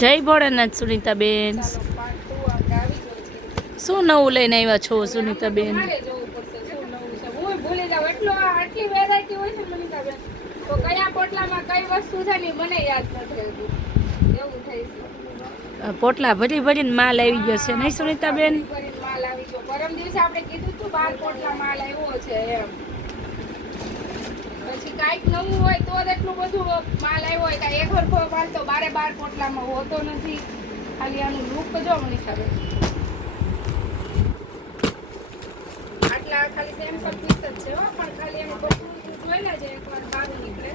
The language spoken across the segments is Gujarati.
જય ભોળાનાથ સુનીતાબેન, શું નવું લઈને આવ્યા છો સુનીતાબેન? પોટલા ભરી ભરીને માલ આવી ગયો છે નહીં સુનીતાબેન? પરમ દિવસે આપણે કીધું તું 12 પોટલા માલ આવ્યો છે એમ. પછી કાંઈક નવું હોય તો જ એટલું બધું માલ આવ્યો હોય. કાંઈ એક હરખો માલ તો 12 પોટલામાં હોતો નથી. ખાલી આનું લુક જો મનીષાબેન, આટલા ખાલી સેમ્પલ પીસ જ છે હો, પણ ખાલી એનું બધું જોઈ લેજે એકવાર બહાર નીકળે.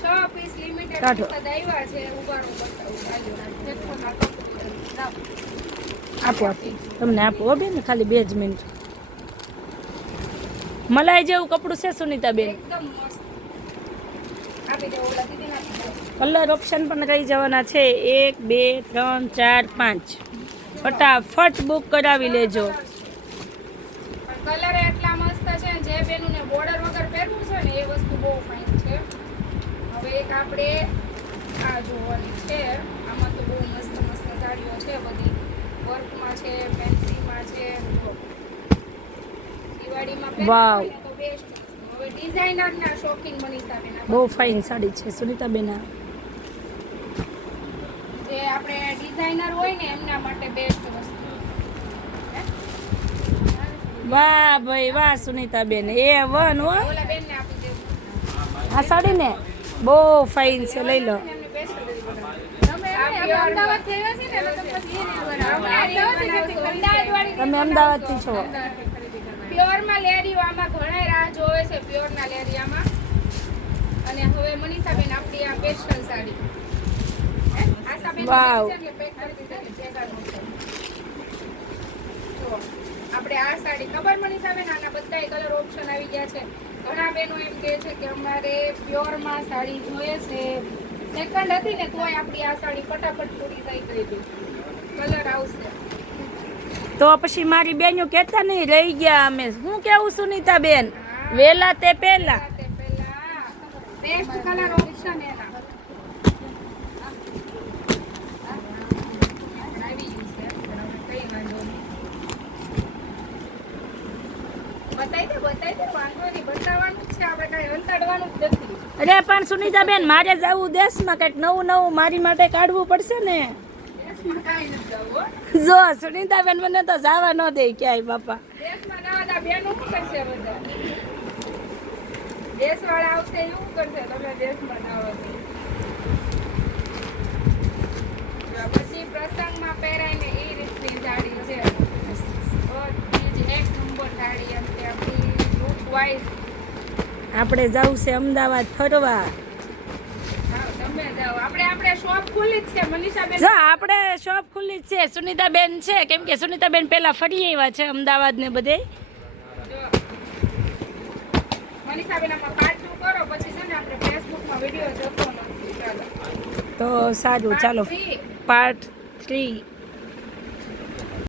6 પીસ લિમિટેડ પીસ આવ્યા છે. ઉગાડો બતાવું આપો તમને આપો બેન, ખાલી 2 જ મિનિટ. મલાઈ જેવું કપડું છે સુનીતાબેન. એકદમ મસ્ત. આપી દે ઓલા દીદીને આપી દે. કલર ઓપ્શન પણ રહી જવાના છે. 1 2 3 4 5. ફટાફટ બુક કરાવી લેજો. કલર એટલા મસ્ત છે. જે બેનુને બોર્ડર વગર પહેરવું છે ને એ વસ્તુ બહુ ફાઇન છે. હવે એક આપણે આ જોવાની છે. આમાં તો બહુ મસ્ત મસ્ત સાડીઓ છે. બધી વર્કમાં છે, ફેન્સીમાં છે. દિવાળીમાં વાવ, તો બેસ્ટ. હવે ડિઝાઇનરના શોપિંગ મનીષાબેન બહુ ફાઇન સાડી છે સુનીતાબેન. જે આપણે ડિઝાઇનર હોય ને એમના માટે બેસ્ટ વસ્તુ. વાહ ભાઈ વાહ સુનીતાબેન, A1 હો. ઓલા બેનને આપી દેવું. આ સાડી ને બહુ ફાઇન છે, લઈ લો. એમને બેસ્ટ અમદાવાદ થયા છે ને તો પછી તમે અમદાવાદથી છો? પ્યોરમાં લેરીઓ આમાં ઘણા રાહ જોવે છે, પ્યોરના લેરિયામાં. અને હવે મનીષાબેન આપણી આ પેસ્ટલ સાડી વાવ. આપણે આ સાડી ખબર મનીષાબેન, આના બધા કલર ઓપ્શન આવી ગયા છે. ઘણા બહેનો એમ કહે છે કે અમારે પ્યોરમાં સાડી જોઈએ છે. સેકન્ડ હતી ને તોય આપણી આ સાડી ફટાફટ પૂરી થઈ ગઈ. કલર આવશે તો પછી મારી બેનો કહેતા નહીં રહી ગયા અમે. શું કેવું સુનીતાબેન? વેલા તે પહેલા. બેસ્ટ કલર ઓપ્શન એના આવી ગયું છે. કઈ વાંધો નહીં. બતાવી દે વાંધો નહીં. બતાવવાનું જ છે આપણે, કાંઈ અંતાડવાનું જ નથી. અરે પણ સુનીતાબેન, મારે જવું દેશમાં, કંઈક નવું નવું મારી માટે કાઢવું પડશે ને. દેશમાં કાંઈ નથી જવું હો. જો સુનીતાબેન મને તો જવા ન દે ક્યાંય બાપા. દેશમાં નવા બેનો શું કરશે? બધા દેશવાળા આવશે એવું કરશે. તમે દેશમાં ના આવો પછી પ્રસંગમાં પહેરાય ને એ રીતની સાડી છે. એક નંબર સાડી. એમ કે આપણી લુક વાઇઝ આપણે જવું છે અમદાવાદ ફરવા. આપણે શોપ ખુલ્લી જ છે મનીષાબેન. જો આપણે શોપ ખુલ્લી જ છે. સુનીતાબેન છે, કેમ કે સુનીતાબેન પહેલા ફરી આવ્યા છે અમદાવાદ ને બધે. મનીષાબેન આમાં પાર્ટ 2 કરો પછી છે ને આપણે ફેસબુકમાં વિડિયો જોતો નથી. ચાલો તો સારું, ચાલો પાર્ટ 3.